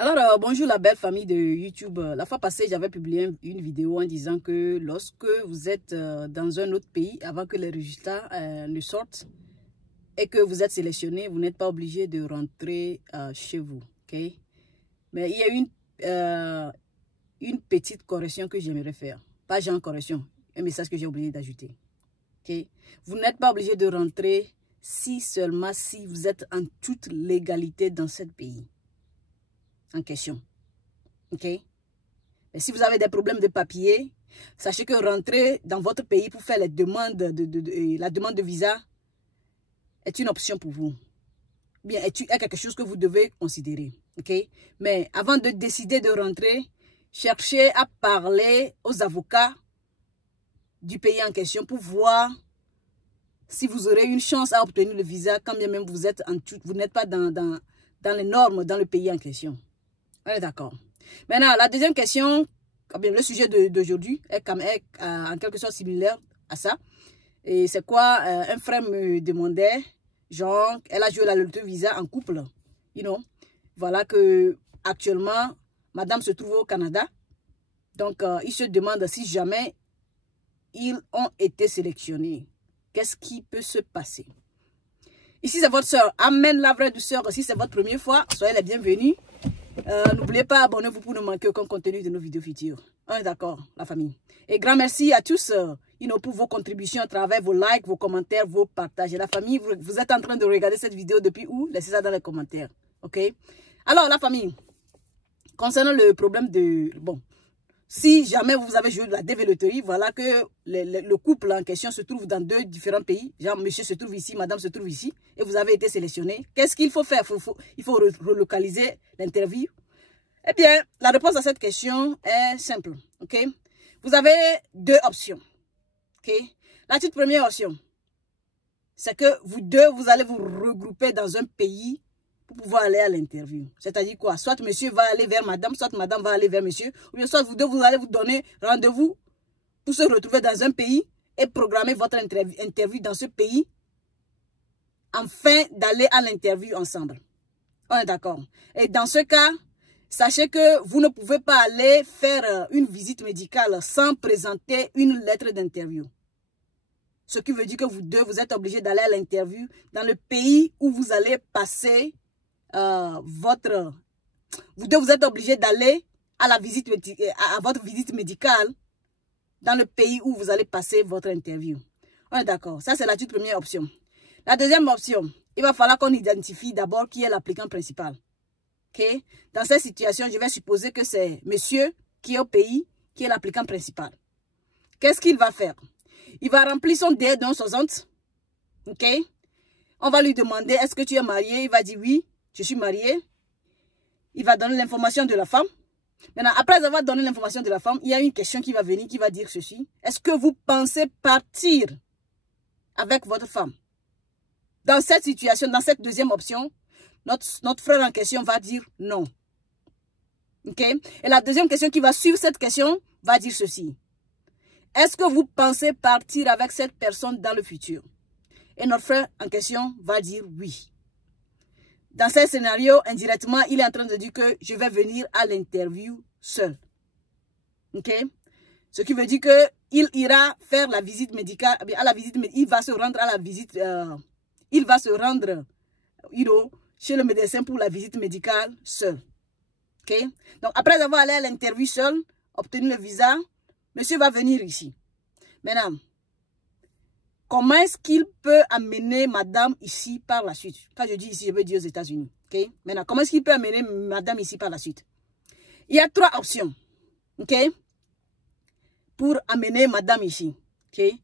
Alors, bonjour la belle famille de YouTube. La fois passée, j'avais publié une vidéo en disant que lorsque vous êtes dans un autre pays, avant que les résultats ne sortent et que vous êtes sélectionné, vous n'êtes pas obligé de rentrer chez vous. Okay? Mais il y a une petite correction que j'aimerais faire. Pas genre correction, un message que j'ai oublié d'ajouter. Okay? Vous n'êtes pas obligé de rentrer si seulement si vous êtes en toute légalité dans ce pays en question. Ok? Mais si vous avez des problèmes de papier, sachez que rentrer dans votre pays pour faire les demandes la demande de visa est une option pour vous. Bien, est quelque chose que vous devez considérer. Ok? Mais avant de décider de rentrer, cherchez à parler aux avocats du pays en question pour voir si vous aurez une chance à obtenir le visa quand bien même vous êtes vous n'êtes pas dans les normes dans le pays en question. On est d'accord. Maintenant, la deuxième question, le sujet d'aujourd'hui est en quelque sorte similaire à ça. Et c'est quoi? Un frère me demandait, genre, elle a joué la loterie visa en couple. You know? Voilà que actuellement, madame se trouve au Canada. Donc, il se demande si jamais ils ont été sélectionnés. Qu'est-ce qui peut se passer? Ici, c'est votre soeur. Amen, la vraie douceur. Si c'est votre première fois, soyez les bienvenus. N'oubliez pas, abonnez-vous pour ne manquer aucun contenu de nos vidéos futures. On est d'accord, la famille. Et grand merci à tous pour vos contributions à travers vos likes, vos commentaires, vos partages. Et la famille, vous êtes en train de regarder cette vidéo depuis où? Laissez ça dans les commentaires. Ok? Alors, la famille, concernant le problème de... Bon, si jamais vous avez joué de la dévéloterie, voilà que le couple en question se trouve dans deux différents pays. Genre, monsieur se trouve ici, madame se trouve ici. Et vous avez été sélectionné. Qu'est-ce qu'il faut faire? Il faut relocaliser l'interview. Eh bien, la réponse à cette question est simple. Ok? Vous avez deux options. Ok? La toute première option, c'est que vous allez vous regrouper dans un pays pour pouvoir aller à l'interview. C'est-à-dire quoi? Soit monsieur va aller vers madame, soit madame va aller vers monsieur. Ou bien soit vous allez vous donner rendez-vous pour se retrouver dans un pays et programmer votre interview dans ce pays afin d'aller à l'interview ensemble. On est d'accord. Et dans ce cas, sachez que vous ne pouvez pas aller faire une visite médicale sans présenter une lettre d'interview. Ce qui veut dire que vous êtes obligés d'aller à l'interview dans le pays où vous allez passer vous êtes obligé d'aller à votre visite médicale dans le pays où vous allez passer votre interview. On est d'accord. Ça, c'est la toute première option. La deuxième option, il va falloir qu'on identifie d'abord qui est l'applicant principal. Okay? Dans cette situation, je vais supposer que c'est monsieur qui est au pays, qui est l'applicant principal. Qu'est-ce qu'il va faire? Il va remplir son DD-60. Ok? On va lui demander, est-ce que tu es marié? Il va dire oui. Je suis marié. Il va donner l'information de la femme. Maintenant, après avoir donné l'information de la femme, il y a une question qui va venir, qui va dire ceci. Est-ce que vous pensez partir avec votre femme? Dans cette situation, dans cette deuxième option, notre frère en question va dire non. Ok? Et la deuxième question qui va suivre cette question va dire ceci. Est-ce que vous pensez partir avec cette personne dans le futur? Et notre frère en question va dire oui. Dans ce scénario, indirectement, il est en train de dire que je vais venir à l'interview seul. Ok? Ce qui veut dire qu'il ira faire la visite médicale. À la visite, il va se rendre à la visite. Il va se rendre chez le médecin pour la visite médicale seul. Ok? Donc, après avoir allé à l'interview seul, obtenu le visa, monsieur va venir ici. Maintenant, comment est-ce qu'il peut amener madame ici par la suite? Quand je dis ici, je veux dire aux États-Unis. Okay? Maintenant, comment est-ce qu'il peut amener madame ici par la suite? Il y a trois options. Okay? Pour amener madame ici. Okay?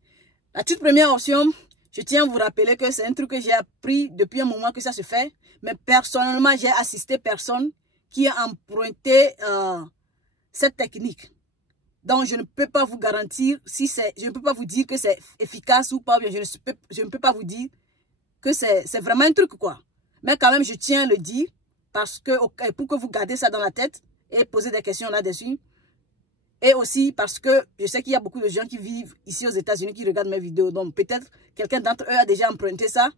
La toute première option, je tiens à vous rappeler que c'est un truc que j'ai appris depuis un moment que ça se fait. Mais personnellement, j'ai assisté personne qui a emprunté cette technique. Donc, je ne peux pas vous garantir si je ne peux pas vous dire que c'est efficace ou pas. Je ne peux pas vous dire que c'est vraiment un truc, quoi. Mais quand même, je tiens à le dire parce que, pour que vous gardez ça dans la tête et poser des questions là-dessus. Et aussi parce que je sais qu'il y a beaucoup de gens qui vivent ici aux États-Unis qui regardent mes vidéos. Donc, peut-être quelqu'un d'entre eux a déjà emprunté ça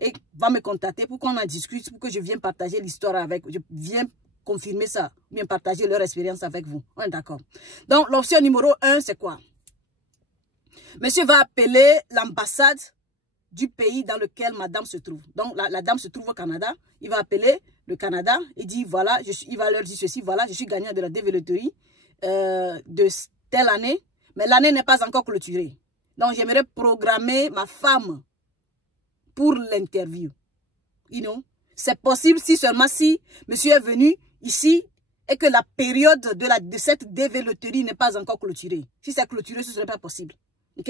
et va me contacter pour qu'on en discute, pour que je vienne partager l'histoire avec. Je viens confirmer ça, bien partager leur expérience avec vous. On est d'accord. Donc, l'option numéro 1, c'est quoi? Monsieur va appeler l'ambassade du pays dans lequel madame se trouve. Donc, la dame se trouve au Canada. Il va appeler le Canada et dit, voilà, il va leur dire ceci, voilà, je suis gagnant de la développerie de telle année, mais l'année n'est pas encore clôturée. Donc, j'aimerais programmer ma femme pour l'interview. You know? C'est possible si seulement si monsieur est venu ici et que la période de cette développerie n'est pas encore clôturée. Si c'est clôturé, ce ne serait pas possible. OK?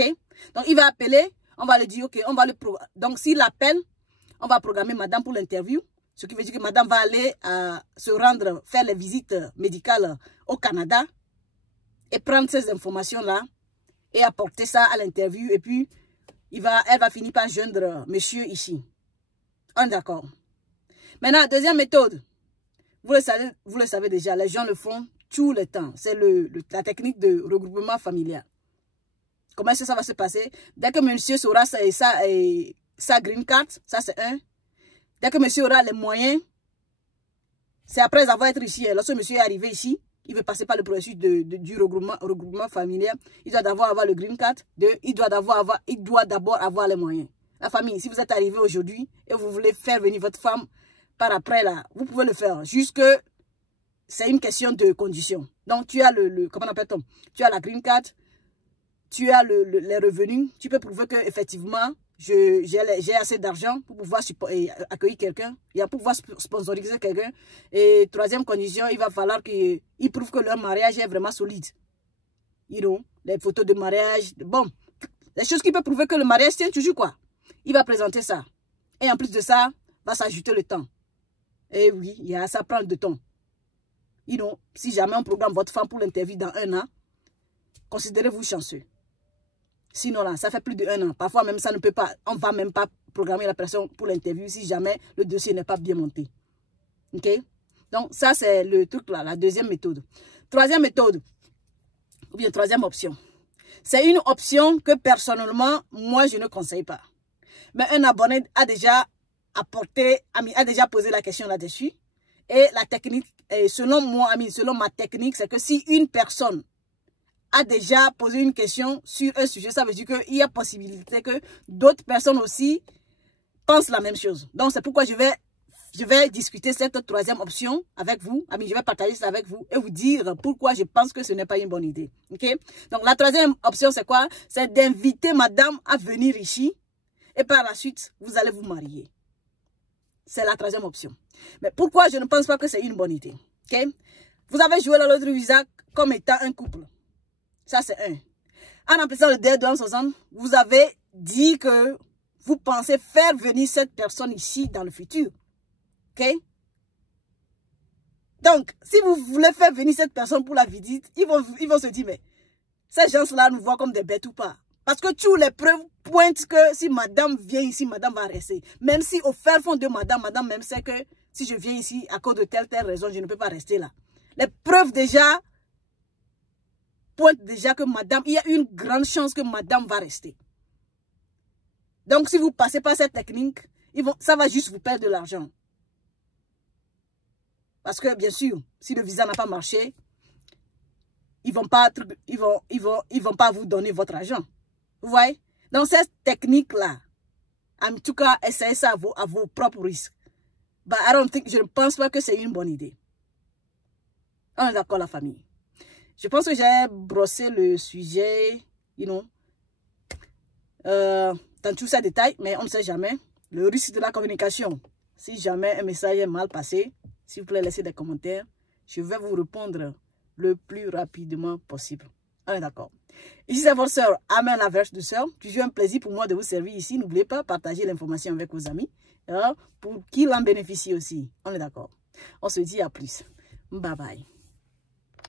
Donc, il va appeler, on va lui dire, OK, on va le programmer. Donc, s'il appelle, on va programmer madame pour l'interview. Ce qui veut dire que madame va aller se rendre, faire les visites médicales au Canada et prendre ces informations-là et apporter ça à l'interview. Et puis, elle va finir par joindre monsieur ici. On est d'accord. Maintenant, deuxième méthode. Vous le savez déjà, les gens le font tout le temps. C'est la technique de regroupement familial. Comment est-ce que ça va se passer? Dès que monsieur saura sa green card, ça c'est un. Dès que monsieur aura les moyens, c'est après avoir été ici. Lorsque monsieur est arrivé ici, il veut passer par le processus du regroupement familial. Il doit d'abord avoir le green card. Il doit d'abord avoir les moyens. La famille, si vous êtes arrivé aujourd'hui et vous voulez faire venir votre femme par après là, vous pouvez le faire. Juste que c'est une question de condition. Donc tu as comment on appelle-t-on? Tu as la green card, tu as les revenus. Tu peux prouver que effectivement j'ai assez d'argent pour pouvoir accueillir quelqu'un, pour pouvoir sponsoriser quelqu'un. Et troisième condition, il va falloir qu'il prouve que leur mariage est vraiment solide. You know, les photos de mariage, bon, les choses qui peuvent prouver que le mariage tient toujours quoi. Il va présenter ça. Et en plus de ça, va s'ajouter le temps. Et oui, ça prend du temps. You know, si jamais on programme votre femme pour l'interview dans 1 an, considérez-vous chanceux. Sinon là, ça fait plus de 1 an. Parfois même ça ne peut pas, on ne va même pas programmer la personne pour l'interview si jamais le dossier n'est pas bien monté. Ok? Donc ça c'est le truc là, la deuxième méthode. Troisième méthode, ou bien troisième option. C'est une option que personnellement, moi je ne conseille pas. Mais un abonné a déjà posé la question là-dessus. Et la technique, selon moi, selon ma technique, c'est que si une personne a déjà posé une question sur un sujet, ça veut dire qu'il y a possibilité que d'autres personnes aussi pensent la même chose. Donc, c'est pourquoi je vais discuter cette troisième option avec vous. Je vais partager ça avec vous et vous dire pourquoi je pense que ce n'est pas une bonne idée. Ok? Donc, la troisième option, c'est quoi? C'est d'inviter madame à venir ici. Et par la suite, vous allez vous marier. C'est la troisième option. Mais pourquoi je ne pense pas que c'est une bonne idée? Okay? Vous avez joué la loterie visa comme étant un couple. Ça, c'est un. En remplissant le DL260, vous avez dit que vous pensez faire venir cette personne ici dans le futur. OK? Donc, si vous voulez faire venir cette personne pour la visite, ils vont se dire, mais ces gens-là nous voient comme des bêtes ou pas? Parce que toutes les preuves pointent que si madame vient ici, madame va rester. Même si au fin fond de madame même sait que si je viens ici à cause de telle raison, je ne peux pas rester là. Les preuves déjà pointent déjà que madame, il y a une grande chance que madame va rester. Donc si vous passez par cette technique, ça va juste vous perdre de l'argent. Parce que bien sûr, si le visa n'a pas marché, ils vont pas vous donner votre argent. Vous voyez? Donc, cette technique-là, en tout cas, essayez ça à vos propres risques. But je ne pense pas que c'est une bonne idée. On est d'accord, la famille. Je pense que j'ai brossé le sujet, you know, dans tous ces détails, mais on ne sait jamais. Le risque de la communication. Si jamais un message est mal passé, s'il vous plaît, laissez des commentaires. Je vais vous répondre le plus rapidement possible. On est d'accord. Ici, c'est votre soeur, Amen la Vierge de Soeur. Toujours un plaisir pour moi de vous servir ici. N'oubliez pas, partager l'information avec vos amis pour qu'ils en bénéficient aussi. On est d'accord. On se dit à plus. Bye bye.